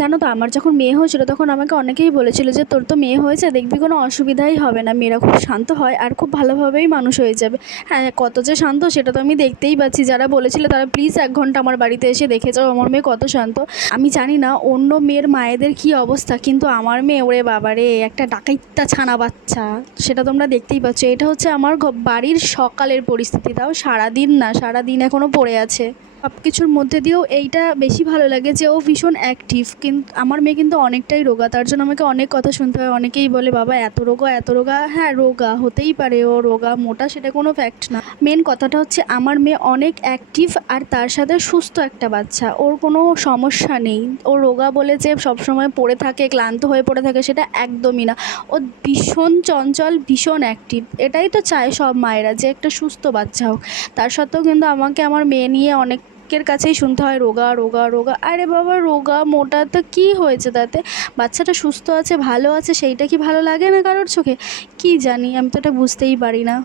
জানো তো, আমার যখন মেয়ে হয়েছিল তখন আমাকে অনেকেই বলেছিল যে তোর তো মেয়ে হয়েছে, দেখবি কোনো অসুবিধাই হবে না, মেয়েরা খুব শান্ত হয় আর খুব ভালোভাবেই মানুষ হয়ে যাবে। হ্যাঁ, কত যে শান্ত সেটা তো আমি দেখতেই পাচ্ছি। যারা বলেছিল তারা প্লিজ 1 ঘন্টা আমার বাড়িতে এসে দেখে যাও আমার মেয়ে কত শান্ত। আমি জানি না অন্য মেয়ের মায়েদের কী অবস্থা, কিন্তু আমার মেয়ে, ওরে বাবারে, একটা ডাকাইত্তা ছানা বাচ্চা। সেটা তোমরা দেখতেই পাচ্ছ। এটা হচ্ছে আমার বাড়ির সকালের পরিস্থিতি, তাও সারাদিন না, সারাদিন এখনও পড়ে আছে। সব কিছুর মধ্যে দিয়েও এইটা বেশি ভালো লাগে যে ও ভীষণ অ্যাক্টিভ। কিন্তু আমার মেয়ে কিন্তু অনেকটাই রোগা, তার জন্য আমাকে অনেক কথা শুনতে হয়। অনেকেই বলে বাবা এত রোগা, এত রোগা। হ্যাঁ, রোগা হতেই পারে, ও রোগা মোটা সেটা কোনো ফ্যাক্ট না। মেন কথাটা হচ্ছে আমার মেয়ে অনেক অ্যাক্টিভ আর তার সাথে সুস্থ একটা বাচ্চা, ওর কোনো সমস্যা নেই। ও রোগা বলে যে সবসময় পড়ে থাকে, ক্লান্ত হয়ে পড়ে থাকে, সেটা একদমই না। ও ভীষণ চঞ্চল, ভীষণ অ্যাক্টিভ। এটাই তো চায় সব মায়েরা, যে একটা সুস্থ বাচ্চা হোক। তার সত্ত্বেও কিন্তু আমাকে আমার মেয়ে নিয়ে অনেকের কাছেই শুনতে হয় রোগা, রোগা, রোগা। আরে বাবা, রোগা মোটা তো কী হয়েছে তাতে? বাচ্চাটা সুস্থ আছে, ভালো আছে, সেইটা কি ভালো লাগে না কারোর চোখে? কী জানি, আমি তো এটা বুঝতেই পারি না।